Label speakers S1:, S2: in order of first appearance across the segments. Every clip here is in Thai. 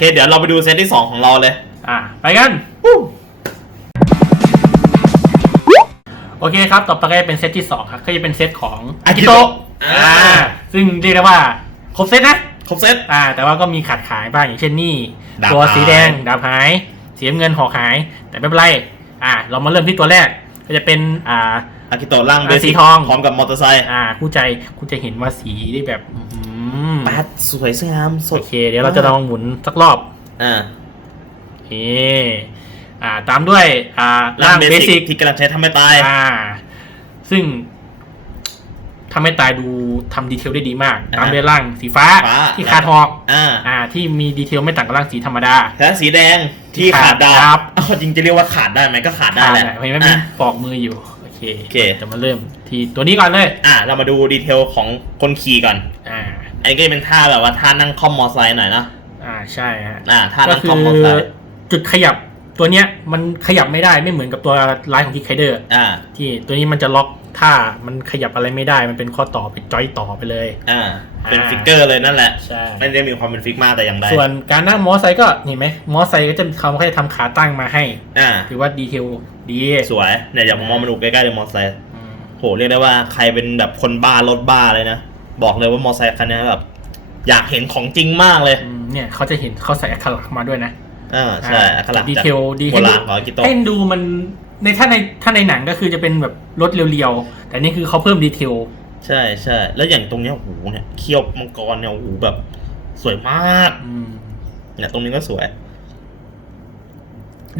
S1: เคเดี๋ยวเราไปดูเซตที่ 2 ของเราเลย
S2: อ่าไปกันโอเคครับ ต่อไปก็จะเป็นเซตที่สองครับ ก็จะเป็นเซตของอากิโตะ
S1: อ่า
S2: อ่า ซึ่งเรียกได้ว่า ครบเซตนะ
S1: ครบเซต
S2: อ่า แต่ว่าก็มีขาดขายบ้างอย่างเช่นนี่
S1: ดาบ
S2: ตัวสี
S1: หาย
S2: แดงดาบหายสีน้ำเงินหอกหาย แต่ไม่เป็นไร อ่า เรามาเริ่มที่ตัวแรก ก็จะเป็น อ่า
S1: อากิโตะร่าง
S2: อ่า
S1: เบสิ
S2: สี
S1: ก
S2: ทอง
S1: พร้อมกับมอเตอร์ไซค์
S2: อ่า คู่ใจคุณจะเห็นว่าสีได้แบบอื้อหื อ
S1: แปดสวยสวยงามส
S2: โอ
S1: ด
S2: เค เดี๋ยวเราจะลองหมุนสักรอบ
S1: อ่า
S2: โอเคอ่า ตามด้วย อ่า
S1: ร่า
S2: ร่างง
S1: เบ
S2: เบ
S1: สิ
S2: สิ
S1: ก
S2: ก
S1: ที่กำลังใช้ทำให้ตาย
S2: อ่า ซึ่งทำให้ตายดูทำดีเทลได้ดีมาก
S1: อ่า
S2: ตามด้วยร่างสีฟ้า
S1: ฟ้า
S2: ที่คาดหอก
S1: อ่า
S2: อ่า ที่มีดีเทลไม่ต่างกับร่างสีธรรมดา
S1: และสีแดงที่
S2: ขา
S1: ขา
S2: ด
S1: ดดา
S2: ดา
S1: บบเอาจริงจะเรียกว่าขาดได้ไหมก็ขาดได้แหละ
S2: เห็นไหมมี
S1: อะ
S2: ปอกมืออยู่ โอเค
S1: โอเค
S2: จะมาเริ่มที่ตัวนี้ก่อนเลย
S1: อะเรามาดูดีเทลของคนขี่ก่อน
S2: อ่า
S1: อันนี้ก็จะเป็นท่าแบบว่าท่านั่งคล่อมมอไซค์หน่อยนะ
S2: อ่าใช่ฮะ
S1: อ่าท่า
S2: ก็
S1: นั่ง
S2: คื
S1: คล่อม
S2: อ
S1: มอไซค์
S2: จุดขยับตัวเนี้ยมันขยับไม่ได้ไม่เหมือนกับตัวไลน์ของคิกไคเดอร์
S1: อ่า
S2: ที่ตัวนี้มันจะล็อกท่ามันขยับอะไรไม่ได้ มันเป็นข้อต่อเป็นจอยต่อไปเลย
S1: อ่าเป็น
S2: อ่า
S1: ฟิกเกอร์เลยนั่นแหละ
S2: ใช่
S1: ไม่ได้มีความเป็นฟิกมากแต่อย่างใด
S2: ส่วนการนั่งมอไซค์ก็เห็นไหมมอไซค์ก็จะเขาเขาจะทำขาตั้งมาให้
S1: อ่า
S2: ถือว่าดีเทลดี
S1: สวยเนี่ยอย่ามมองมาดูใกล้ๆเลยมอไซค์
S2: อืม
S1: โหเรียกได้ว่าใครเป็นแบบคนบ้ารถบ้าเลยนะ บอกเลยว่ามอไซค์คันนี้แบบอยากเห็นของจริงมากเลย
S2: อืมเนี่ยเขาจะเห็นเขาใส่อักขระมาด้วยนะ
S1: อ่าใช่อักขระ
S2: ดี
S1: จาก
S2: เทลดี
S1: โบ
S2: ให้
S1: รา
S2: ดู
S1: ณของอากิโตะ
S2: ให้ดูมันในถ้าในถ้าในหนังก็คือจะเป็นแบบรถเรียวๆ แต่นี่คือเขาเพิ่มดีเทล
S1: ใช่ใช่แล้วอย่างตรงเนี้ยโอ้โหเนี่ยเขี้ยวมังกรเนี่ยโอ้โหแบบ สวยมาก
S2: อืม
S1: เนี่ยตรงนี้ก็สวย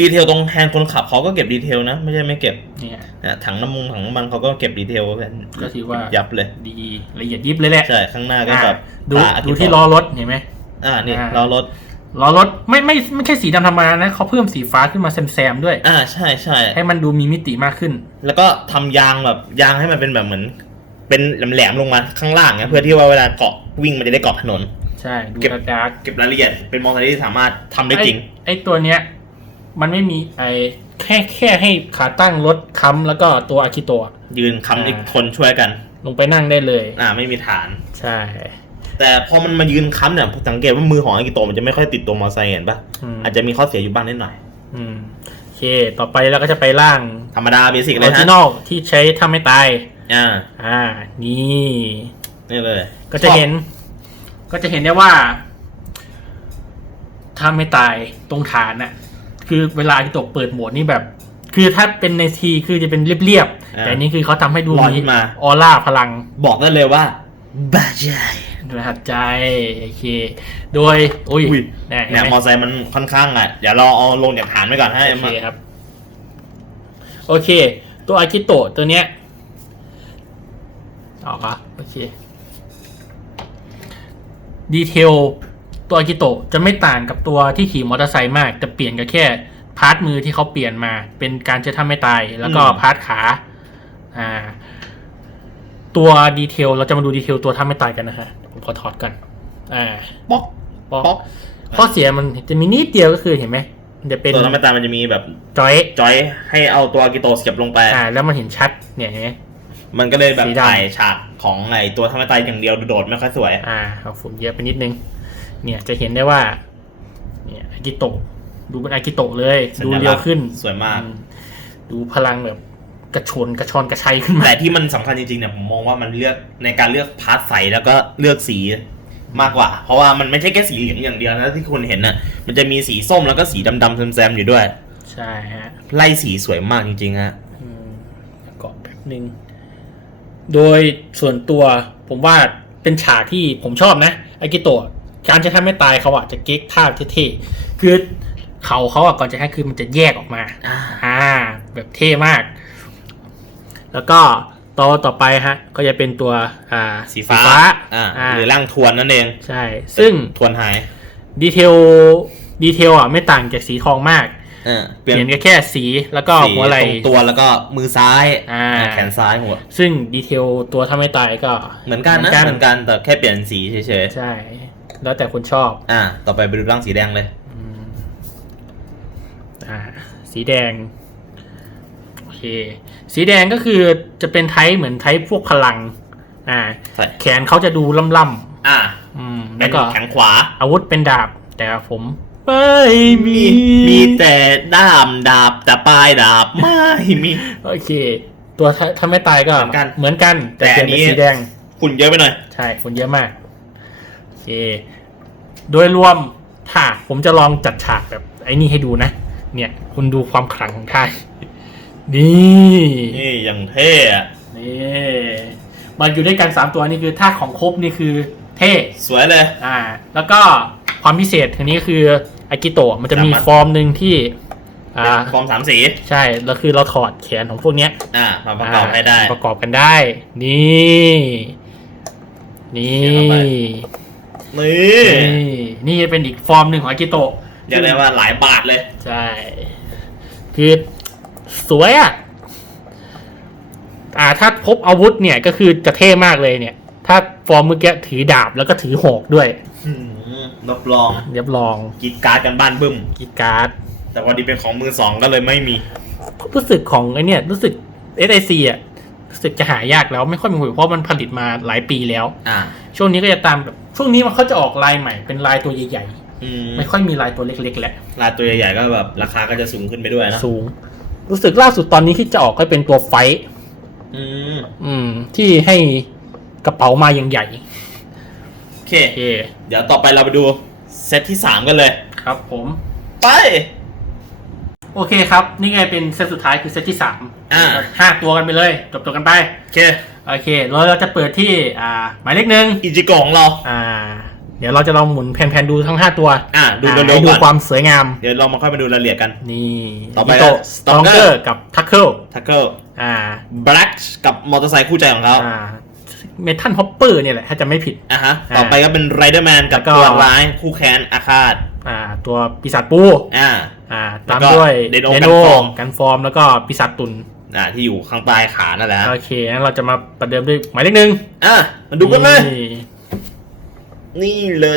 S1: ดีเทลตรงแฮนด์คนขับเขาก็เก็บดีเทลนะ ไม่ใช่ไม่เก็บ
S2: เนี่ย
S1: เนี่ยถังน้ำมันถังน้ำมันเขาก็เก็บดีเทลกัน
S2: ก็ถือว่า
S1: ยับเลย
S2: ดีละเอียดยิบเลยแหละ
S1: ใช่ข้างหน้าก็
S2: อ่า
S1: แบบ
S2: ดู
S1: ตาา
S2: ดูที่ล้อรถเห็นไหม
S1: อ่านี่
S2: อ่า
S1: ล้อรถ
S2: ล้อรถไม่ไม่ไม่ใช่สีดำธรรมดานะเขาเพิ่มสีฟ้าขึ้นมาแซมๆด้วย
S1: อ่าใช่ใช่
S2: ให้มันดูมีมิติมากขึ้น
S1: แล้วก็ทำยางแบบยางให้มันเป็นแบบเหมือน เป็นแหลมๆลงมาข้างล่างเนี่ยเพื่อที่ว่าเวลาเกาะวิ่งมันจะได้เกาะถนน
S2: ใช่ดู
S1: เก็บ
S2: ดาร์ก
S1: เก็บรายละเอียดเป็นมอเตอร์ไซค์ที่สามารถทำได้จริง
S2: ไอ้ตัวเนี้ย มันไม่มีไอ้แค่แค่ให้ขาตั้งรถค้ำแล้วก็ตัวอากิโตะ
S1: ยืนค้ำอีก
S2: อ่า
S1: คนช่วยกัน
S2: ลงไปนั่งได้เลย
S1: อ่าไม่มีฐาน
S2: ใช่
S1: แต่พอมันมายืนค้ำเนี่ยสังเกตว่ามือของอากิโตะมันจะไม่ค่อยติดตัวมอเตอร์ไซค์เห็นปะ
S2: อืม
S1: อาจจะมีข้อเสียอยู่บ้างนิดหน่อย
S2: อืมโอเค ต่อไปเราก็จะไปล่าง
S1: ธรรมดาเบสิก
S2: อ
S1: เล
S2: อยริจิ
S1: ฮะ
S2: นอลที่ใช้ทำให้ตาย
S1: อ่า
S2: อ่า นี่
S1: นี่เลย
S2: ก็จะเห็น ก็จะเห็นได้ว่าถ้าไม่ตายตรงฐานน่ะ คือเวลาที่ตกเปิดโหมดนี่แบบ คือถ้าเป็นในทีคือจะเป็นเรียบๆ
S1: อ่า
S2: แต่อันนี่คือเขาทำให้ดู
S1: ลอย
S2: มี
S1: ขึ้นมา
S2: ออร่าพลัง
S1: บอกได้เลยว่าบ้าใจ
S2: ประทับใจ โอเค โดย อุ้ย
S1: อุ้ย
S2: เนี่ย
S1: เนี่ย
S2: เห็น
S1: มอ
S2: ไหม
S1: เตอร์ไซค์มันค่อนข้างอะเดี๋ยวเราเอาลงจากฐานไว้ก่อนให้
S2: โอเค
S1: มา
S2: ครับ โอเค ตัวอากิโตะตัวเนี้ยออกปะโอเค ดีเทล ตัวอากิโตะจะไม่ต่างกับตัวที่ขี่มอเตอร์ไซค์มากแต่เปลี่ยนก็แค่พาร์ทมือที่เขาเปลี่ยนมา เป็นการจะทำไม่ตาย แล้วก็พาร์ทขาอ่า ตัวดีเทลเราจะมาดูดีเทลตัวทำไม่ตายกันนะฮะผมขอถอดกันอ่า
S1: ป๊อก
S2: ป๊อก
S1: ป๊อก
S2: ข้อเสียมันจะมีนิดเดียวก็คือเห็นไหมมันจะเป็น
S1: ตัวน้ำมันตาลมันจะมีแบบ
S2: จอย
S1: จอยให้เอาตัวอากิโตะเสียบลงไป
S2: อ่า แล้วมันเห็นชัดเนี่ยเห็นไหม
S1: มันก็เลยแบบ
S2: สีดำ
S1: ถ่ายฉากของไอตัวธรรมตายอย่างเดียวโดดๆไม่ค่อยสวย
S2: อ่าเอาฝุ่นเยอะไปนิดนึง เนี่ยจะเห็นได้ว่าเนี่ยอากิโตะดูเป็นอากิโตะเลย
S1: สัญ
S2: ดู
S1: ลักษณ์
S2: เรียวขึ้น
S1: สวยมาก
S2: อืดูพลังแบบกระชนกระชอนกระชัยขึ้นมา
S1: แต่ที่มันสำคัญจริงๆเนี่ยผมมองว่ามันเลือกในการเลือกพาร์ทใสแล้วก็เลือกสีมากกว่า เพราะว่ามันไม่ใช่แค่สีเหลืองอย่างเดียวนะที่คุณเห็นน่ะ มันจะมีสีส้มแล้วก็สีดำๆแซมๆอยู่ด้วย
S2: ใช่ฮะ
S1: ไล่สีสวยมากจริงๆฮะ
S2: อืมเกาะแบบนึง โดยส่วนตัวผมว่าเป็นฉากที่ผมชอบนะอากิโตะ การจะทำให้ตายเขาอะจะเก๊กท่าเท่ๆคือเขาเขาอะก่อนจะให้คือมันจะแยกออกมา
S1: อ่า
S2: อ่าแบบเท่มาก แล้วก็ตัวต่อไปฮะ ก็จะเป็นตัวอ่า
S1: สีฟ้าอ่า
S2: อ่า
S1: หรือร่างทวนนั่นเอง
S2: ใช่ ซึ่ง
S1: ทวนหาย
S2: ดีเทลดีเทลอะไม่ต่างจากสีทองมาก
S1: เออ
S2: เปลี่ยนแค่แค่สีแล้วก็
S1: สี
S2: หัวไหล่
S1: ตรงตัวแล้วก็มือซ้าย
S2: อ่า
S1: แขนซ้ายหัว
S2: ซึ่งดีเทลตัวถ้าไม่ตายก็
S1: เหมือนกันนะเหมือนกันแต่แค่เปลี่ยนสีเฉย
S2: ใช่ แล้วแต่คนชอบ
S1: ๆอ่า ต่อไปไปดูร่างสีแดงเลย
S2: อืมอ่า สีแดง โอเค สีแดงก็คือจะเป็นไทป์เหมือนไทป์พวกพลัง อ่า
S1: ใช่
S2: แขนเขาจะดูล่ำ
S1: อ่า
S2: ๆอืม
S1: เป็
S2: แล้
S1: น
S2: วก็
S1: แขนขวา
S2: อาวุธเป็นดาบ แต่ผมไม่มี
S1: มีมีแต่ด้ามดาบแต่ปลายดาบไม่มี
S2: โอเค ตัวถ้าถ้าไม่ตายก็
S1: เหมือนกัน
S2: เหมือนกัน แต่
S1: แต่
S2: เปลี่ยนเป็น
S1: อันนี้
S2: สีแดง
S1: ฝุ่นเยอะไปหน่อย
S2: ใช่คนเยอะมาก โอเคโดยรวมถ้าผมจะลองจัดฉากแบบไอ้นี่ให้ดูนะ เนี่ยคุณดูความขลังของท่ายนี่
S1: นี่อย่างเท่อะ
S2: นี่มันอยู่ด้วยกันสามตัวนี่คือท่าของครบนี่คือเท่
S1: สวยเลย
S2: อ่า แล้วก็ความพิเศษทีนี้คืออากิโตะมันจะมี
S1: สามารถ
S2: ฟอร์มหนึ่งที่อ่า
S1: ฟอร์มสามสี
S2: ใช่ แล้วคือเราถอดแขนของพวกเนี้ย
S1: อ่ามาประกอบให้ได้า
S2: ประกอบกันได้ นี่ นี่
S1: เดี๋ยวเราไปนี่
S2: นี่นี่เป็นอีกฟอร์มหนึ่งของอากิโตะ
S1: เรียกได้ว่าหลายบาทเลย
S2: ใช่ คือสวยอะ อ่าถ้าพบอาวุธเนี่ยก็คือจะเท่มากเลยเนี่ย ถ้าฟอร์มเมื่อกี้ถือดาบแล้วก็ถือหอกด้วย
S1: หืมรับรอง
S2: เรียบรอง
S1: กรีดการ์ดกันบ้านบึ้ม
S2: กีย์การ์ด
S1: แต่พอดีเป็นของมือสองก็เลยไม่มี
S2: รู้สึกของไอเนี่ย รู้สึก SIC อะรู้สึกจะหายากแล้วไม่ค่อยมีเพราะมันผลิตมาหลายปีแล้ว
S1: อ่า
S2: ช่วงนี้ก็จะตามแบบ ช่วงนี้มันเขาจะออกลายใหม่เป็นลายตัวใหญ่
S1: อืม
S2: ๆไม่ค่อยมีลายตัวเล็กๆแล้ว
S1: ลายตัวใหญ่ๆก็แบบราคาก็จะสูงขึ้นไปด้วยนะ
S2: สูง รู้สึกล่าสุดตอนนี้ที่จะออกก็เป็นตัวไฟท์
S1: อืม
S2: อืม ที่ให้กระเป๋ามาอย่างใหญ่
S1: โอเค
S2: โอเค
S1: เดี๋ยวต่อไปเราไปดูเซตที่สามกันเลย
S2: ครับ ผม
S1: ไป
S2: โอเคครับ นี่ไงเป็นเซตสุดท้ายคือเซตที่สาม
S1: อ่า
S2: ห้าตัวกันไปเลย จบตัวกันไป
S1: โอเค
S2: โอเคแล้วเราจะเปิดที่อ่าหมายเลขหนึ่ง
S1: อิจิโกะของเรา
S2: อ่า เดี๋ยวเราจะลองหมุนแผ่นๆดูทั้งห้าตัว
S1: อ่าดู
S2: อ่า
S1: เร็
S2: ให้
S1: วๆ
S2: ดู
S1: ก่อน
S2: ความสวยงาม
S1: เดี๋ยวเรามาค่อยมาดูรายละเอียดกัน
S2: นี่
S1: ต่อไป
S2: โต
S1: นะ
S2: สตรองเกอ
S1: Stronger
S2: ร์กับทักเกิล
S1: ทักเกิล
S2: อ่า
S1: แบล็กกับมอเตอร์ไซค์คู่ใจของเขา
S2: อ่าเมทัลฮอปเปอร์เนี่ยแหละถ้าจะไม่ผิด
S1: อะฮะ
S2: อ่า
S1: ต่อไปก็เป็นไรเดอร์แมนกับ
S2: แล้วก็
S1: ตัวร้ายคู่แค้นอาฆาต
S2: อ่าตัวปีศาจปู
S1: อ่า
S2: อ่า
S1: แล้
S2: ตาวม
S1: ก็
S2: ด้วย
S1: เดโน
S2: เด
S1: กัน
S2: โน
S1: ฟอร์ม
S2: กันฟอร์มแล้วก็ปีศาจตุน
S1: อ่าที่อยู่ข้างใต้ขานั่นแหละ
S2: โอเคงั้นเราจะมาประเดิมด้วยหมายเลขหนึ่ง
S1: อะมาดูกันเลย
S2: นี่
S1: นี่เล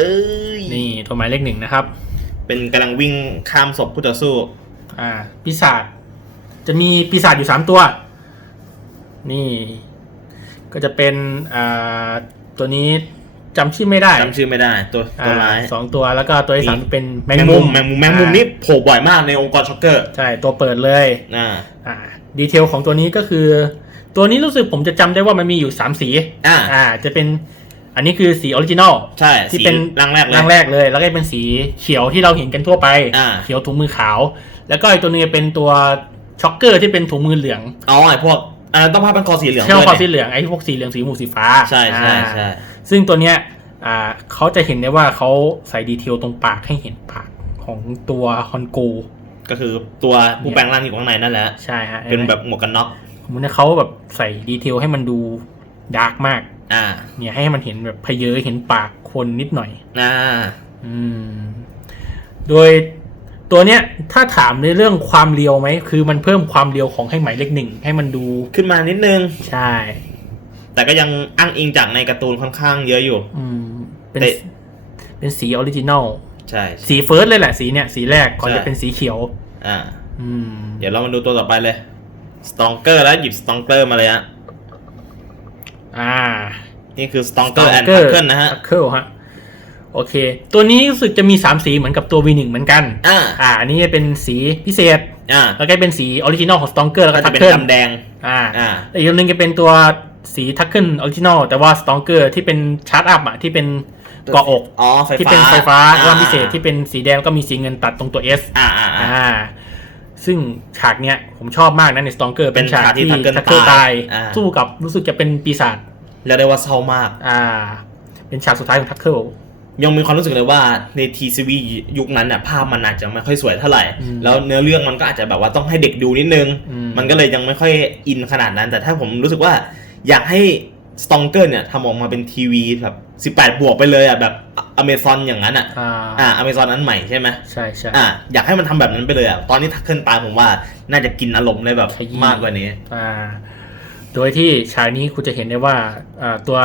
S1: ย
S2: นี่ตัวหมายเลขหนึ่งนะครับ
S1: เป็นกำลังวิ่งข้ามศพคู่ต่อสู้
S2: อ่า ปีศาจจะมีปีศาจอยู่สามตัว นี่ ก็จะเป็นอ่าตัวนี้ จำชื่อไม่ได้
S1: จำชื่อไม่ได้ตัวตัวร้าย
S2: อ่าสองตัวแล้วก็ตัวที่สาม
S1: นี่
S2: เป็นแม
S1: แม
S2: ง
S1: ง
S2: มุ
S1: มุ
S2: ม
S1: มแมงมุมแมงมุมนี่โผล่บ่อยมากในองค์กรช็อกเกอร์
S2: ใช่ตัวเปิดเลย
S1: อ่า
S2: อ่าดีเทลของตัวนี้ก็คือ ตัวนี้รู้สึกผมจะจำได้ว่ามันมีอยู่สามสี
S1: อ่า
S2: อ่า จะเป็นอันนี้คือสีออริจินอล
S1: ใช่
S2: ที่
S1: สี
S2: เป็น
S1: ร่างแรกเลย
S2: ร่างแรกเลย แล้วก็เป็นสีเขียวที่เราเห็นกันทั่วไป
S1: อ่า
S2: เขียวถุงมือขาว แล้วก็อีกตัวหนึงเป็นตัวช็อกเกอร์ที่เป็นถุงมือเหลือง
S1: อ๋อไอพวก อ่าต้องผ้าพันคอสีเหลือง
S2: เช่า
S1: ด้วย
S2: คอสี
S1: เนี่ย
S2: เหลืองไอ้พวกสีเหลืองสีหมูสีฟ้า
S1: ใช่ใช่
S2: อ่า
S1: ใช่
S2: ซึ่งตัวเนี้ยอ่าเขาจะเห็นได้ว่าเขาใส่ดีเทลตรงปากให้เห็นปากของตัวฮอนกู
S1: ก็คือตัวผู้แปลงร่างอยู่ข้างในนั่นแหละ
S2: ใช่ฮะ
S1: เป็นแบบหมวกกันน็อก
S2: มันเนี่ยเขาแบบใส่ดีเทลให้มันดูดาร์กมาก
S1: อ่า
S2: เนี่ยให้มันเห็นแบบเพเยอเห็นปากคนนิดหน่อย
S1: อ่า
S2: อืม โดย ตัวเนี้ยถ้าถามในเรื่องความเรียวไหม คือมันเพิ่มความเรียวของให้หมายเลขหนึ่งให้มันดู
S1: ขึ้นมานิดนึง
S2: ใช่
S1: แต่ก็ยังอ้างอิงจากในการ์ตูนค่อนข้างเยอะอยู่
S2: อืม เป็น
S1: แต่
S2: เป็นสีออริจินอล
S1: ใช่
S2: สีเฟิร์สเลยแหละสีเนี่ย สีแรกก่อน
S1: ใช่
S2: จะเป็นสีเขียว
S1: อ่า
S2: อืม
S1: เดี๋ยวเรามาดูตัวต่อไปเลย สตองเกอร์แล้วหยิบสตองเกอร์มาเลยฮะ
S2: อ่า
S1: นี่คือสตองเกอร์แอนด์พัคเกิลนะฮะ
S2: ทักเกิลฮะ โอเค ตัวนี้รู้สึกจะมีสามสีเหมือนกับตัว V1 เหมือนกัน
S1: อ่า
S2: อ่าอันนี้จะเป็นสีพิเศษ
S1: อ่า
S2: แล้วก็เป็นสีออริจินอลของสตองเกอร์แล้ว
S1: ก็
S2: ก็
S1: จะ
S2: ทัก
S1: เป็น
S2: เกิล
S1: ดำแดง
S2: อ่า
S1: อ่า
S2: อีกตัวหนึงจะเป็นตัวสีทักเกิลออริจินอลแต่ว่าสตองเกอร์ที่เป็นชาร์จอัพอะที่เป็นเกาะอก
S1: อ๋อ ไฟฟ้า
S2: ที่เป็นไฟฟ้า
S1: อ่
S2: ร่างพิเศษที่เป็นสีแดงแล้วก็มีสีเงินตัดตรงตัว S
S1: อ่าอ่าอ่า
S2: อ่า ซึ่งฉากเนี้ยผมชอบมากนะในสตองเกอร์เป็นฉาก
S1: เป็นฉากที่
S2: ที่
S1: Tucker
S2: ทักเกิล
S1: ตา
S2: ตายย
S1: อ่า
S2: สู้กับรู้สึกจะเป็นปีศาจ
S1: เรียกได้ว่าเศร้ามาก
S2: อ่า เป็นฉากสุดท้ายของทักเกิล
S1: ยังมีความรู้สึกเลยว่าในทีซีวียุคนั้นน่ะภาพมันอาจจะไม่ค่อยสวยเท่าไหร่
S2: อืม
S1: แล้วเนื้อเรื่องมันก็อาจจะแบบว่าต้องให้เด็กดูนิดนึง
S2: อืม
S1: มันก็เลยยังไม่ค่อยอินขนาดนั้น แต่ถ้าผมรู้สึกว่าอยากให้สตองเกอร์เนี่ยทำออกมาเป็นทีวีแบบ18 บวกไปเลยอะแบบอเมซอนอย่างนั้นอะ
S2: อ่า
S1: อ่าอเมซอนนั้นใหม่ใช่ไหม
S2: ใช่ใช่
S1: อ่าอยากให้มันทำแบบนั้นไปเลยอะตอนนี้ทักเกิลตายผมว่าน่าจะกินอารมณ์ได้แบบ
S2: ขยี้
S1: มากกว่านี้
S2: อ่าโดยที่ฉากนี้คุณจะเห็นได้ว่าอ่าตัว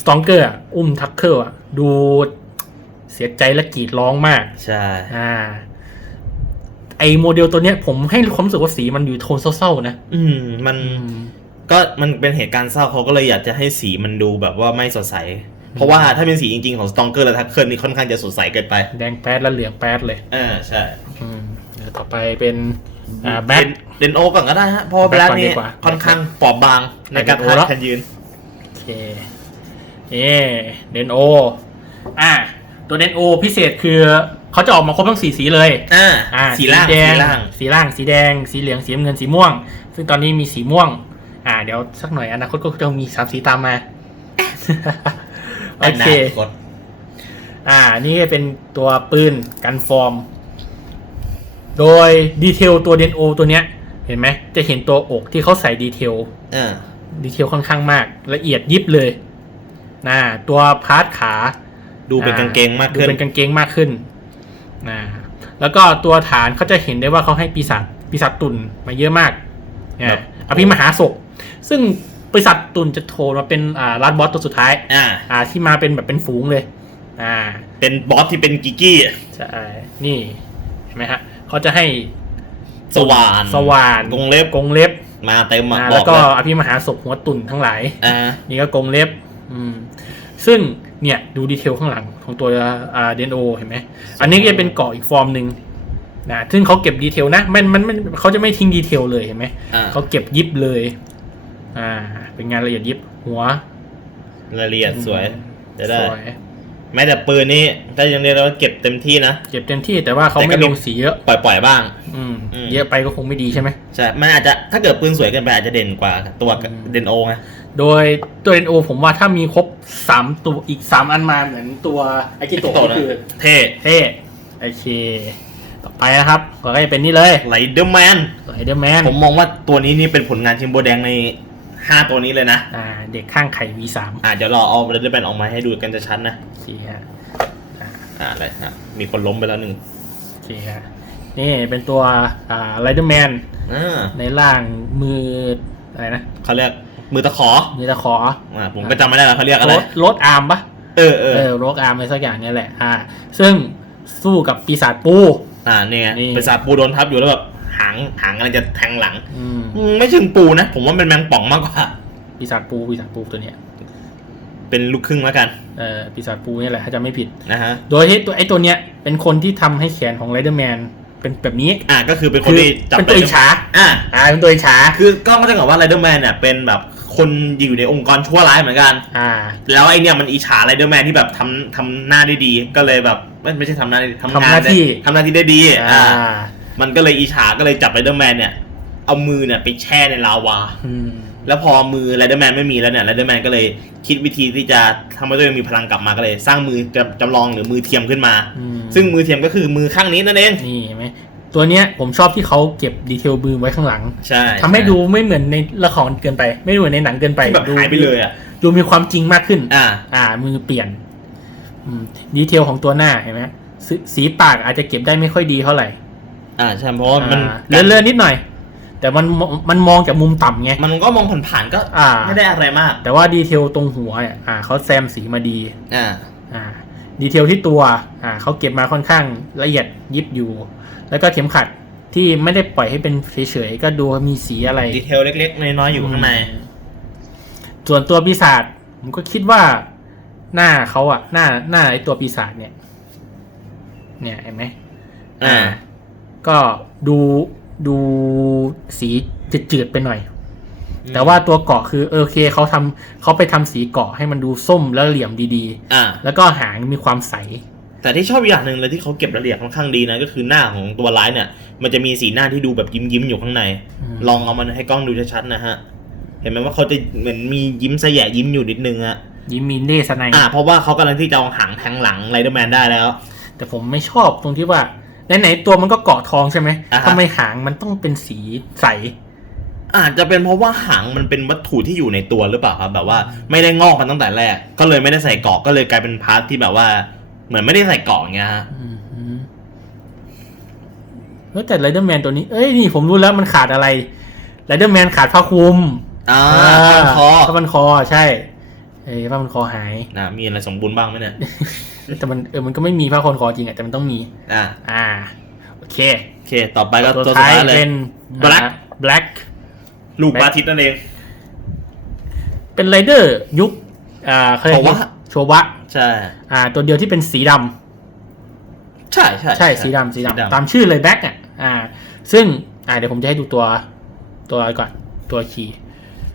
S2: สตองเกอร์อุ้มทักเกิลอะดูเสียใจและกรีดร้องมาก
S1: ใช่
S2: อ่าไอโมเดลตัวเนี้ยผมให้ความรู้สึกว่าสีมันอยู่โทนเศร้าๆนะ
S1: อืม มันก็มันเป็นเหตุการณ์เศร้าเขาก็เลยอยากจะให้สีมันดูแบบว่าไม่สดใส เพราะว่าถ้าเป็นสีจริงๆ ของสตองเกอร์และทักเคิลนี่ค่อนข้างจะสดใสเกินไป
S2: แดงแป๊ดและเหลืองแป๊ดเลย
S1: อ่าใช่
S2: อืมเดี๋ยวต่อไปเป็นอ่าแบ็ค
S1: เดนโอก่อนก็ได้ฮะเพราะว่าแบ
S2: แบ็
S1: ล็
S2: ค
S1: ก
S2: ก่อนดี
S1: นี่
S2: กว่า
S1: ค่อนข้างปอบบางในการ
S2: แบ็ค
S1: ทา
S2: โอแล้ว
S1: แทนยืน
S2: โอเค เอเดนโออ่าตัวเดนโอพิเศษคือเขาจะออกมาครบทั้งสีสีเลย
S1: อ่า
S2: อ่า
S1: สีล่าง
S2: แด
S1: สี
S2: ง
S1: ล่าง
S2: สีล่างสีแดง สีเหลืองสีน้ำเงินสีม่วง ซึ่งตอนนี้มีสีม่วง อ่า เดี๋ยวสักหน่อยอนาคตก็จะมีสามสีตามมาโอเค
S1: นากด
S2: อ่า นี่ก็เป็นตัวปืนกันฟอร์ม โดยดีเทลตัวเดนโอตัวเนี้ย เห็นไหม จะเห็นตัวอกที่เขาใส่ดีเทล
S1: อ่า
S2: ดีเทลค่อนข้างมาก ละเอียดยิบเลย นะตัวพาร์ทขา
S1: ดูเป็น
S2: อ่
S1: กางเกงมาก
S2: ดู
S1: ขึ้น
S2: เป็นกางเกงมากขึ้นนะแล้วก็ตัวฐานเขาจะเห็นได้ว่าเขาให้ปีศาจปีศาจตุนมาเยอะมากเนี่
S1: ครั
S2: ย
S1: บ
S2: อภิมหาศก ซึ่งปีศาจตุนจะโทรมาเป็นอ่าลัดบอสตัวสุดท้าย
S1: อ่า
S2: อ่าที่มาเป็นแบบเป็นฝูงเลย อ่า
S1: เป็นบอสที่เป็นกิกกี้
S2: ใช่นี่เห็นไหมฮะเขาจะให้
S1: สว่าน
S2: สว่าน
S1: กงเล็บ
S2: กงเล็บ
S1: มาเต็มอะ
S2: อ่า
S1: บ
S2: แล้
S1: อ
S2: ว
S1: ก
S2: ก็
S1: เลย
S2: อภิมหาศพหัวตุ่นทั้งหลาย
S1: อ่า
S2: นี่ก็กรงเล็บอืม ซึ่งเนี่ยดูดีเทลข้างหลังของตัวอ่าเดนโอเห็นไหม อันนี้ก็จะเป็นเกาะอีกฟอร์มหนึ่งนะซึ่งเขาเก็บดีเทลนะมันมันมันเขาจะไม่ทิ้งดีเทลเลยเห็นไหม
S1: อ่า
S2: เขาเก็บยิบเลย อ่า เป็นงานละเอียดยิบหัว
S1: รายละเอียดสวยจะได้
S2: สวย
S1: แม้แต่ปืนนี่ถ้ายังเรียกได้ว่าเก็บเต็มที่นะ
S2: เก็บเต็มที่แต่ว่าเขา
S1: แต่ก็
S2: ไม่
S1: มี
S2: ลงสีเยอะ
S1: ปล่อยปล่อยๆบ้าง
S2: อืม
S1: อืม
S2: เยอะไปก็คงไม่ดีใช่ไหม
S1: ใช่มันอาจจะถ้าเกิดปืนสวยเกินไปอาจจะเด่นกว่าตัว
S2: อืม
S1: เดนโอไง
S2: โดยตัวเดนโอผมว่าถ้ามีครบสามตัวอีกสามอันมาเหมือนตัวไอจิโตะก็คือ
S1: เท่
S2: เท่โอเค ต่อไปนะครับ ก็จะเป็นนี่เลย
S1: ไรเดอร์แมน
S2: ไรเดอร์แมน
S1: ผมมองว่าตัวนี้นี่เป็นผลงานชิมโบแดงใน5ตัวนี้เลยนะ
S2: อ่าเด็กข้างไข่ V3
S1: อ่าเดี๋ยวเราเอาไรเดอร์แมนออกมาให้ดูกันจะชัดนะ
S2: โอเคฮะอ่า
S1: อ่าอะไรนะมีคนล้มไปแล้วหนึ่ง
S2: โอเคฮะนี่เป็นตัวอ่าไรเดอร์แมน
S1: อ่า
S2: ในร่างมืออะไรนะ
S1: เขาเรียก มือตะขอ
S2: มือตะขอ
S1: อ่าผมก็จำไม่ได้แล้วเขาเรียกอะไร
S2: รถรถอาร์มปะ
S1: เออเออ
S2: เออรถอาร์มอะไรสักอย่างเนี้แหละอ่า ซึ่งสู้กับปีศาจปู
S1: อ่าเนี่ย
S2: นี่
S1: เป็นสาปูโดนทับอยู่แล้วแบบหางหางกำลังจะแทงหลัง
S2: อืม
S1: อืมไม่เชิงปูนะ ผมว่าเป็นแมงป่องมากกว่า
S2: ปีศาจปูปีศาจปูตัวเนี้ย
S1: เป็นลูกครึ่งแล้วกัน
S2: เออปีศาจปูนี่แหละถ้าจะไม่ผิด
S1: นะฮะ
S2: โดยที่ตัวไอ้ตัวเนี้ยเป็นคนที่ทำให้แขนของไรเดอร์แมนเป็นแบบนี้
S1: อ่าก็คือเป็นคน
S2: คือ
S1: ที่จับ
S2: เป็นตัวอิจฉา
S1: อ่า
S2: อ่าเป็นตัวอิจฉา
S1: คือก็เข้าใจก่อนว่าไรเดอร์แมนเนี่ยเป็นแบบ คนอยู่ในองค์กรชั่วร้ายเหมือนกัน
S2: อ่า
S1: แล้วไอเนี่ยมันอิจฉาไรเดอร์แมนที่แบบทำทำหน้าได้ดี ก็เลยแบบไม่ไม่ใช่ทำหน้าได้ดีทำ
S2: ทำ
S1: งาน
S2: หน้า
S1: ได้
S2: ที่
S1: ทำหน้าที่ได้ดี
S2: อ่า
S1: อ่า มันก็เลยอิจฉาก็เลยจับไรเดอร์แมนเนี่ย เอามือเนี่ยไปแช่ในลาวา
S2: อืม
S1: แล้วพอมือไรเดอร์แมนไม่มีแล้วเนี่ยไรเดอร์แมนก็เลยคิดวิธีที่จะทำให้ตัวเองมีพลังกลับมาก็เลย สร้างมือจำจำลองหรือมือเทียมขึ้นมา
S2: อืม
S1: ซึ่งมือเทียมก็คือมือข้างนี้นั่นเอง
S2: นี่เห็นไหม ตัวเนี้ยผมชอบที่เขาเก็บดีเทลบืมไว้ข้างหลัง
S1: ใช่
S2: ทำให้ดูไม่เหมือนในละครเกินไป ไม่เหมือนในหนังเกินไป
S1: ที่แบบ
S2: ดู
S1: หายไปเลยอะ
S2: ดูมีความจริงมากขึ้น
S1: อ่า
S2: อ่า มือเปลี่ยนอืมดีเทลของตัวหน้าเห็นไหมสสีปากอาจจะเก็บได้ไม่ค่อยดีเท่าไหร่
S1: อ่าใช่เพราะว่ามัน
S2: เลื่อนเลื่อนๆนิดหน่อย แต่มันมมันมองจากมุมต่ำไง
S1: มันก็มองผ่านๆก็
S2: อ่า
S1: ไม่ได้อะไรมาก
S2: แต่ว่าดีเทลตรงหัวเนี่ยอ่าเขาแซมสีมาดี
S1: อ่า
S2: อ่า ดีเทลที่ตัวอ่าเขาเก็บมาค่อนข้างละเอียดยิบอยู่ แล้วก็เข็มขัดที่ไม่ได้ปล่อยให้เป็นเฉยๆก็ดูมีสีอะไร
S1: ดีเทลเล็ก ๆ น้อยๆอยู่ข้างใน
S2: ส่วนตัวปีศาจผมก็คิดว่าหน้าเขาอะหน้าหน้าไอตัวปีศาจเนี่ย เนี่ยเห็นไหม
S1: อ่า
S2: ก็ดูดูสีจืดๆไปหน่อย แต่ว่าตัวเกาะคือเออโอเคเขาทำเขาไปทำสีเกาะให้มันดูส้มแล้วเหลี่ยมดี
S1: อ่า
S2: ๆแล้วก็หางมีความใส
S1: แต่ที่ชอบอย่างหนึ่งเลยที่เขาเก็บรายละเอียดค่อนข้างดีนะก็คือหน้าของตัวร้ายเนี่ย มันจะมีสีหน้าที่ดูแบบยิ้มยิ้มๆอยู่ข้างใน
S2: อืม
S1: ลองเอามันให้กล้องดูชัดๆนะฮะ เห็นไหมว่าเขาจะเหมือนมียิ้มสะแยะยิ้มอยู่นิดนึงอะ
S2: ยิ้มมีเน่สไน
S1: อ่าเพราะว่าเขากำลังที่จะเอาหางแทงหลังไรเดอร์แมนได้แล้ว
S2: แต่ผมไม่ชอบตรงที่ว่าไหนๆตัวมันก็เกาะทองใช่ไหม
S1: อ่าฮะ
S2: ทำไมหางมันต้องเป็นสีใส
S1: อาจจะเป็นเพราะว่าหางมันเป็นวัตถุที่อยู่ในตัวหรือเปล่าครับ แบบว่าไม่ได้งอกมันตั้งแต่แรก ก็เลยไม่ได้ใส่เกราะก็เลยกลายเป็นพาร์ทที่แบบว่า เหมือนไม่ได้ใส่เกราะอย่างเงี้ยฮะ
S2: อืมฮึแล้วแต่ไรเดอร์แมนตัวนี้ เอ้ยนี่ผมรู้แล้วมันขาดอะไรไรเดอร์แมนขาดผ้าคลุม
S1: อ่าข้างคอ
S2: ผ้าพันคอใช่เอ้ยผ้าพันคอหาย
S1: นะมีอะไรสมบูรณ์บ้างไหมเนี่ย
S2: แต่มันเออมันก็ไม่มีผ้าพันคอจริงอะแต่มันต้องมี
S1: อ่า
S2: อ่า โอเค
S1: โอเค ต่อไปก็
S2: ตัว
S1: ตัวสุด
S2: ท้าย
S1: ท้ายเลย
S2: เป็น
S1: Black
S2: black
S1: ลูกบาทิตนั่นเอง
S2: เป็นไรเดอร์ยุคอ่าเขาเรียก
S1: ผมว่า
S2: โชวะ
S1: ใช่
S2: อ่า ตัวเดียวที่เป็นสีดำ
S1: ใช่ใช่
S2: ใช่สีดำสีดำตามชื่อเลยแบ็กอะอ่า ซึ่งอ่าเดี๋ยวผมจะให้ดูตัวตัวก่อนตัวคีย์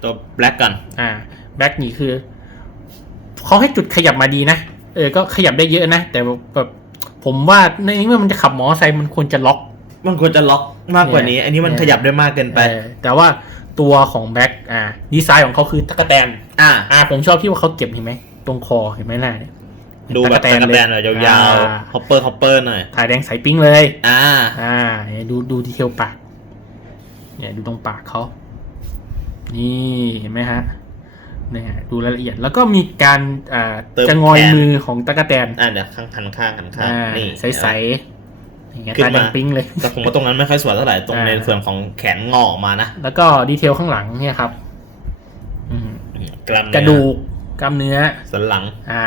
S1: ตัวแบล็กกัน
S2: อ่าแบ็กนี่คือเขาให้จุดขยับมาดีนะเออก็ขยับได้เยอะนะ แต่แบบผมว่าในนี้เมื่อมันจะขับมอเตอร์ไซค์มันควรจะล็อก
S1: มันควรจะล็อกมากกว่านี้
S2: เนี่ย
S1: อันนี้มัน
S2: เนี่ย
S1: ขยับได้มากเกินไป
S2: เออแต่ว่า ตัวของแบ็กอ่าดีไซน์ของเขาคือตะกแตน
S1: อ่า
S2: อ่าผมชอบที่ว่าเขาเก็บเห็นไหมตรงคอเห็นไหมหน้าเนี่ย
S1: ดูแบบตะกะแตน
S2: เลย
S1: แบบยาวๆฮอปเปอร์ฮอปเปอร์หน่อย
S2: ถ่ายแดงใสปิ้งเลย
S1: อ่า
S2: อ่าเนี่ยดูดูดีเทลปากเนี่ยดูตรงปากเขานี่เห็นไหมฮะเนี่ยดูรายละเอียดแล้วก็มีการอ่า
S1: เติม
S2: จะงอย
S1: แขน
S2: มือของตะกแตน
S1: อ่าเดี๋ยวข้างหันข้างหันข้าง
S2: อ่า
S1: นี่
S2: ใสๆ อย่างเงี้ย
S1: ขึ้น
S2: ตาแด
S1: มา
S2: งปิ้งเลย
S1: แต่ผมว่าตรงนั้นไม่ค่อยสวยเท่าไหร่ตรง
S2: อ่า
S1: ในส่วนของแขนงอออกมานะ
S2: แล้วก็ดีเทลข้างหลังเนี่ยครับอืม
S1: กล้ามเนื้อก
S2: ระดูกกล้ามเนื้อ
S1: สันหลัง
S2: อ่า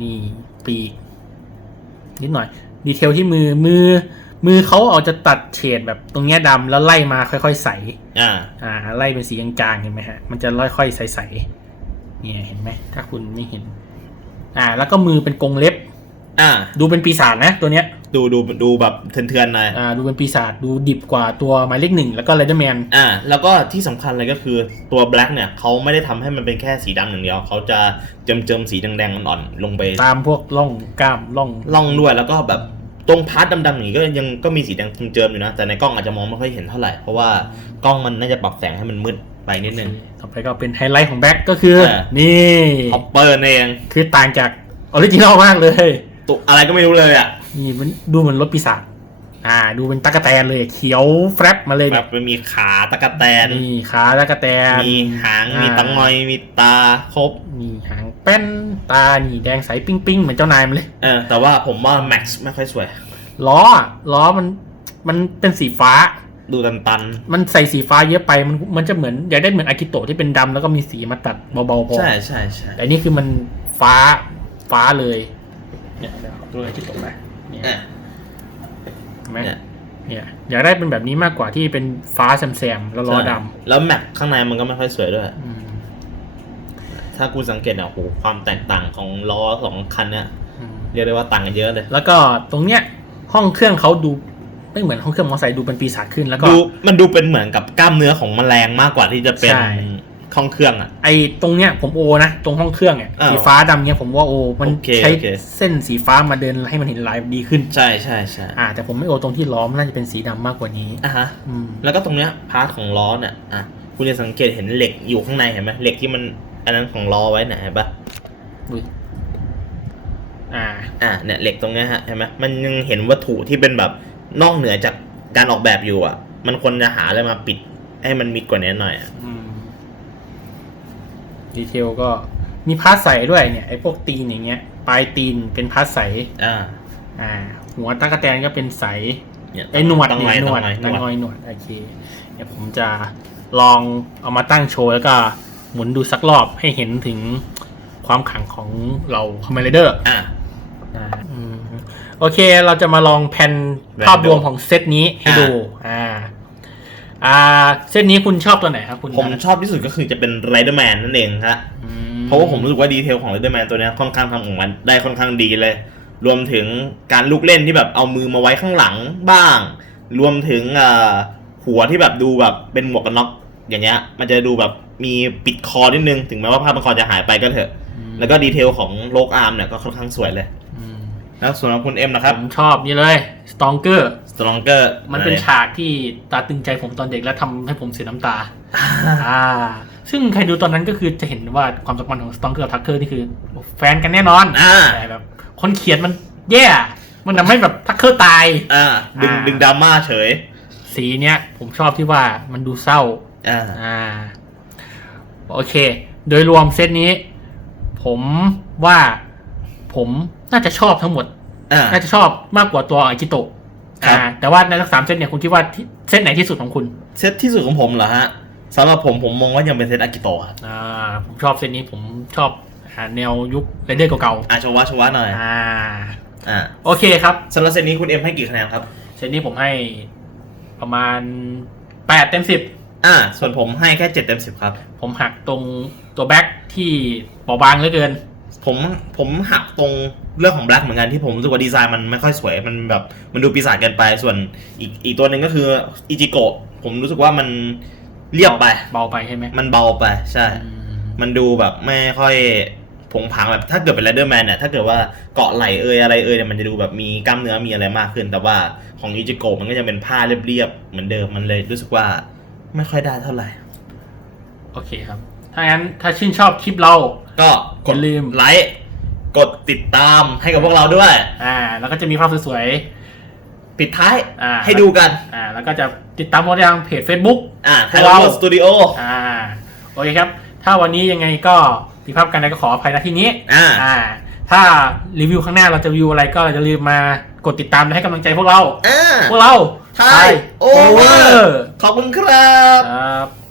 S2: นี่ปีกนิดหน่อย ดีเทลที่มือมือ มือเขาเอาจะตัดเฉดแบบตรงเนี้ยดำแล้วไล่มาค่อยๆใส
S1: อ่า
S2: อ่า ไล่เป็นสีจางๆเห็นไหมฮะ มันจะค่อยๆใสๆเนี่ยเห็นไหมถ้าคุณไม่เห็น อ่า แล้วก็มือเป็นกรงเล็บ
S1: อ่า
S2: ดูเป็นปีศาจนะตัวเนี้ย
S1: ดูดูดูแบบเถื่อนๆหน่อย
S2: อ่า ดูเป็นปีศาจดูดิบกว่าตัวหมายเลขหนึ่งแล้วก็ไรเดอร์แมน
S1: อ่า แล้วก็ที่สำคัญเลยก็คือตัวแบล็กเนี่ยเขาไม่ได้ทำให้มันเป็นแค่สีดำอย่างเดียว เขาจะเจิมเจิมๆสีแดงๆอ่อนๆลงไป
S2: ตามพวกร่องกล้ามร่อง
S1: ล่องด้วยแล้วก็แบบตรงพาร์ทดำๆอย่างนี้ก็ยังก็มีสีแดงเจิมๆอยู่นะ แต่ในกล้องอาจจะมองไม่ค่อยเห็นเท่าไหร่ เพราะว่ากล้องมันน่าจะปรับแสงให้มันมืดไปนิดนึง
S2: ต่อไปก็เป็นไฮไลท์ของแบ็กก็คือ
S1: เออ
S2: นี่
S1: ฮอปเปอร์นี่เอง
S2: คือต่างจากออริจินอลมากเลย
S1: ตัวอะไรก็ไม่รู้เลยอะ
S2: นี่มันดูเหมือนรถปีศาจอ่า ดูเป็นตะกะแตนเลยเขียวแฟรบมาเลย
S1: แบ
S2: แบบบ
S1: มันมีขาตะกะแตน
S2: นี่ขาตะกะแตน
S1: มีหางมีตังงอย มีตา ครบ
S2: นี่หางแป้นตานี่แดงใสปิ้งปิ้งเหมือนเจ้านายมันเลย
S1: เออ แต่ว่าผมว่าแม็กซ์ไม่ค่อยสวย
S2: ล้ออะล้อมันมันเป็นสีฟ้า
S1: ดูตัน
S2: มันใส่สีฟ้าเยอะไปมันมันจะเหมือนอยากได้เหมือนอากิโตะที่เป็นดำแล้วก็มีสีมาตัดเบาๆพ
S1: ๆ
S2: อ
S1: ใช่ใช่ใช่
S2: แต่นี่คือมันฟ้าฟ้าเลย เนี่ยเดี๋ยวดูอากิโตะนะเนี่ย
S1: อะ
S2: เห็นไหม
S1: เนี่ย
S2: เนี่ยอยากได้เป็นแบบนี้มากกว่าที่เป็นฟ้าแซมๆแล้วล้อด
S1: แล้วแม็กข้างในมันก็ไม่ค่อยสวยด้วยำ
S2: อืม
S1: ถ้ากูสังเกตเนี่ยโอ้โหความแตกต่างของล้อสองคันเนี่ย
S2: อืม
S1: เรียกได้ว่าต่างกันเยอะเลย
S2: แล้วก็ตรงเนี้ยห้องเครื่องเขาดูไม่เหมือนห้องเครื่องมอเตอร์ไซค์ดูเป็นปีศาจขึ้นแล้วก็
S1: ดูมันดูเป็นเหมือนกับกล้ามเนื้อของแมลงมากกว่าที่จะเป็น
S2: ใช่
S1: ข้องเครื่องอะ
S2: ไอ้ตรงเนี้ยผมโอนะ ตรงห้องเครื่องเนี่ย
S1: อ้าว
S2: สีฟ้าดำเนี้ยผมว่าโอ มัน
S1: โอเค
S2: ใช้
S1: โอเค
S2: เส้นสีฟ้ามาเดินให้มันเห็นลายดีขึ้น
S1: ใช่ใช่ใช่
S2: อ่า แต่ผมไม่โอตรงที่ล้อมนน่าจะเป็นสีดำมากกว่านี้
S1: อะฮะ
S2: อืม
S1: แล้วก็ตรงเนี้ยพาร์ทของล้อเนี่ยอะคุณจะสังเกตเห็นเหล็กอยู่ข้างในเห็นไหมเหล็กที่มันอันนั้นของล้อไว้เนี่ยเห็นปะ
S2: อุ้ยอ่า
S1: อะเนี่ยเหล็กตรงเนี้ยฮะเห็นไหมมันยังเห็นวัตถุที่เป็นแบบนอกเหนือจากการออกแบบอยู่อะ มันควรจะหาอะไรมาปิดให้มันมิดกว่านี้หน่อยอะ
S2: อืม ดีเทลก็มีพาร์ทใสด้วยเนี่ยไอ้พวกตีนอย่างเงี้ยปลายตีนเป็นพาร์ทใส
S1: อ่า
S2: อ่า หัวตะกะแตนก็เป็นใส
S1: เนี่ย
S2: ไอ้หนวด
S1: ต้อง
S2: เนี่
S1: ไง
S2: ยหน
S1: ต้อ
S2: วด
S1: งไงหน
S2: นาง
S1: วด
S2: งอยหนวดโอเคเดี๋ยวผมจะลองเอามาตั้งโชว์แล้วก็หมุนดูสักรอบให้เห็นถึงความขลังของเราคอมเมเดอร์
S1: อะ
S2: โอเค เราจะมาลองแผ่น
S1: แผ่น
S2: ภาพรวมของเซตนี้ให้
S1: อ่า
S2: ดู อ่า อ่าเซตนี้คุณชอบตัวไหนครับคุณ
S1: ผมชอบที่สุดก็คือจะเป็นไรเดอร์แมนนั่นเองฮะ
S2: อืม
S1: เพราะว่าผมรู้สึกว่าดีเทลของไรเดอร์แมนตัวเนี้ยค่อนข้างทำออกมาได้ค่อนข้างดีเลย รวมถึงการลุกเล่นที่แบบเอามือมาไว้ข้างหลังบ้าง รวมถึงเอ่อหัวที่แบบดูแบบเป็นหมวกกันน็อกอย่างเงี้ย มันจะดูแบบมีปิดคอนิดนึง ถึงแม้ว่าภาพมันคอจะหายไปก็เถอะ
S2: อืม
S1: แล้วก็ดีเทลของโลกอาร์มเนี่ยก็ค่อนข้างสวยเลย
S2: อืม
S1: แล้วส่วนของคุณเอ็มนะครับ
S2: ผมชอบนี่เลย Stronger
S1: Stronger
S2: มันเป็นฉากที่ตาตึงใจผมตอนเด็กและทำให้ผมเสียน้ำตา อ่า ซึ่งใครดูตอนนั้นก็คือจะเห็นว่าความสัมพันธ์ของ Stronger กับ Tucker นี่คือแฟนกันแน่นอน
S1: อ่า
S2: แต่แบบคนเขียนมันแย่ มันทำให้แบบ Tucker ตาย
S1: อ่า ดึง
S2: อ่า
S1: ดึงดราม่าเฉย
S2: สีเนี้ยผมชอบที่ว่ามันดูเศร้า
S1: อ่า
S2: อ่า โอเค โดยรวมเซตนี้ ผมว่าผมน่าจะชอบทั้งหมด
S1: อ่า
S2: น่าจะชอบมากกว่าตัวอากิโตะ
S1: ครับ
S2: อ่า แต่ว่าในทั้งสามเซตเนี่ยคุณคิดว่าที่เซตไหนที่สุดของคุณ
S1: เซตที่สุดของผมเหรอฮะสำหรับผมผมมองว่ายังเป็นเซตอากิโตะครับ
S2: อ่าผมชอบเซตนี้ผมชอบอ่าแนวยุคเรเดอร์เก่า
S1: อะชวะชวะหน่อย
S2: ๆอ่า
S1: อ่า
S2: โอเคครับ
S1: สำหรับเซตนี้คุณเอ็มให้กี่คะแนนครับ
S2: เซตนี้ผมให้ประมาณแปดเต็มสิบ
S1: อ่า ส่วนผมให้แค่เจ็ดเต็มสิบครับ
S2: ผมหักตรงตัวแบ็คที่เบาบางเหลือเกิน
S1: ผมผมหักตรง เรื่องของแบล็กเหมือนกันที่ผมรู้สึกว่าดีไซน์มันไม่ค่อยสวยมันแบบมันดูปีศาจเกินไปส่วนอีกอีกตัวหนึ่งก็คืออิจิโกะผมรู้สึกว่ามันเรียบไป
S2: เบาไปใช่ไหม
S1: มันเบาไปใช่
S2: อืม
S1: มันดูแบบไม่ค่อยผงผางแบบถ้าเกิดเป็น Leatherman เนี่ยถ้าเกิดว่าเกาะไหลเอยอะไรเอยเนี่ยมันจะดูแบบมีกล้ามเนื้อมีอะไรมากขึ้น แต่ว่าของอิจิโกะมันก็จะเป็นผ้าเรียบๆเหมือนเดิมมันเลยรู้สึกว่าไม่ค่อยได้เท่าไหร่
S2: โอเคครับ ถ้างั้นถ้าชื่นชอบคลิปเรา
S1: ก็กด
S2: อย่าลืม
S1: ไลค์ กดติดตามให้กับพวกเราด้วย
S2: อ่า แล้วก็จะมีภาพสวย
S1: ปิดท้าย
S2: อ่า
S1: ให้ดูกัน
S2: ๆอ่า แล้วก็จะติดตามเราทางเพจ Facebook
S1: อ่า
S2: พ
S1: ไท
S2: วยก
S1: เรา
S2: เรา
S1: สตูดิโอ
S2: อ่า โอเคครับ ถ้าวันนี้ยังไงก็ผิดพลาดกันใดก็ขออภัยณที่นี้
S1: อ่า
S2: อ่า ถ้ารีวิวข้างหน้าเราจะรีวิวอะไรก็อย่าลืมมากดติดตามและให้กำลังใจพวกเรา
S1: อ่า
S2: พวกเรา
S1: ไทยโอเวอร์ ขอบคุณครับ
S2: ครับ